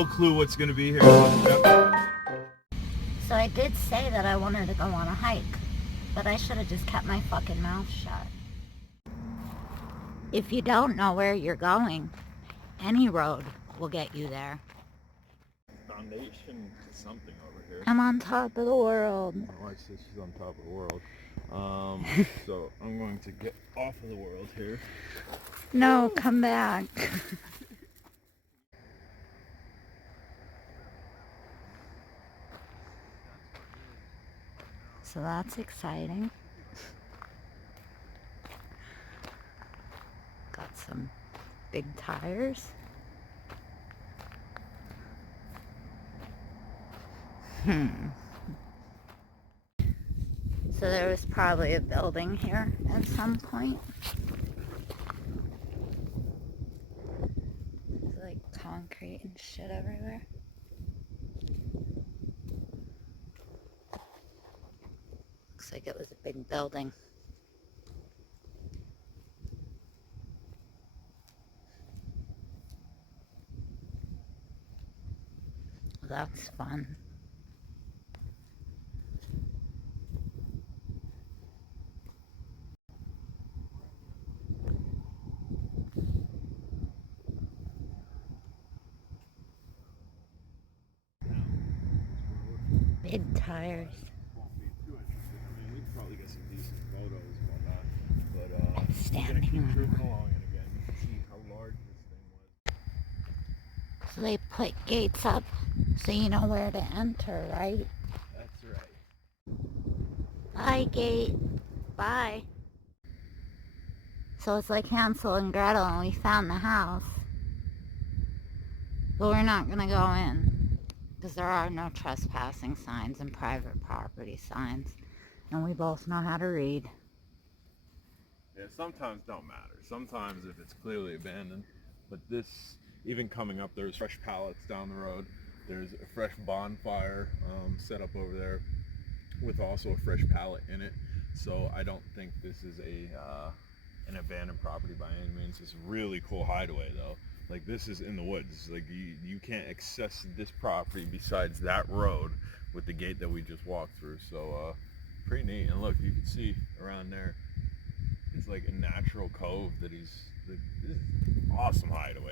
no clue what's going to be here. So I did say that I wanted to go on a hike, but I should have just kept my fucking mouth shut. If you don't know where you're going, any road will get you there. Foundation to something over here. I'm on top of the world. My wife says she's on top of the world. So I'm going to get off of the world here. No, come back. So that's exciting. Got some big tires. So there was probably a building here at some point. There's like concrete and shit everywhere. Looks like it was a big building. That's fun. Big tires. Won't be too interesting. I mean, we can probably get some decent photos and whatnot. But Standing keep on cruising along, and again, you can see how large this thing was. So they put gates up so you know where to enter, right? That's right. Bye, gate. Bye. So it's like Hansel and Gretel and we found the house. But we're not going to go in because there are no trespassing signs and private property signs. And we both know how to read. Yeah, sometimes don't matter. Sometimes if it's clearly abandoned. But this, even coming up, there's fresh pallets down the road. There's a fresh bonfire set up over there with also a fresh pallet in it. So I don't think this is an abandoned property by any means. It's a really cool hideaway though. Like this is in the woods. Like you can't access this property besides that road with the gate that we just walked through. So pretty neat. And look, you can see around there, it's like a natural cove that this is awesome hideaway.